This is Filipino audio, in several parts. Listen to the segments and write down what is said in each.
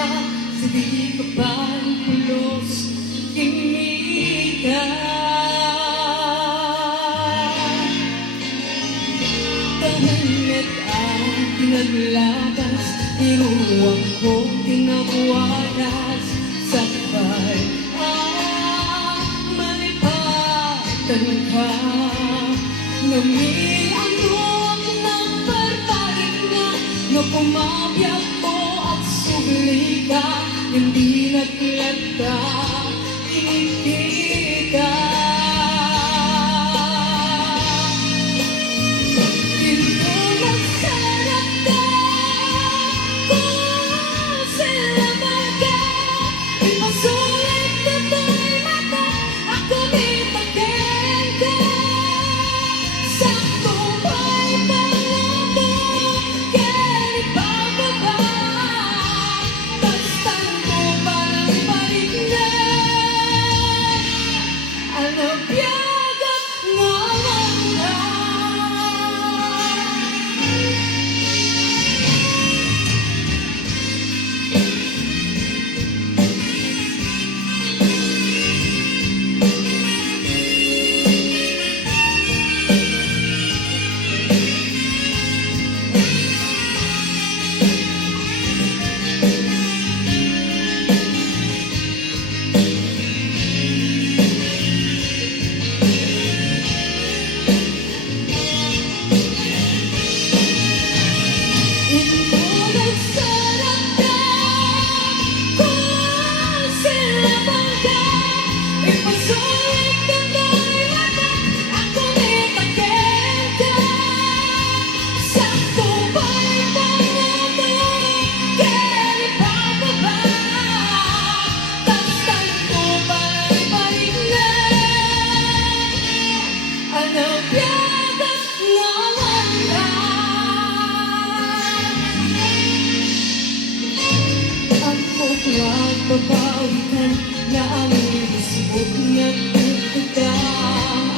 ka sa di ka pangkulos kinita. Tahanit ang pinaglabas, iruwang ko tinabuaras, sakay malipatan ka. Namianong ng parbalik na no kumabyak mo at sugli ka, hindi naglata, inikita. Ito nagsarap ka kung sila baga, ipasulit na to'y mata, ako di magkaya ka. Sakto ba'y pangato, kaya ipababa, tastan ko parang balik na. Ano biyagat naman ka? Nagpapawitan na ang Facebook nagpupunta.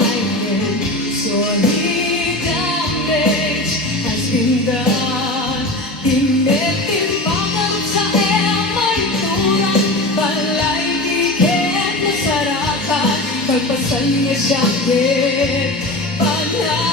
I am sorry, damage has been done. Tinitimbang sa emarituran, balay dikit na saratan, pagpasan niya siya, pagpasan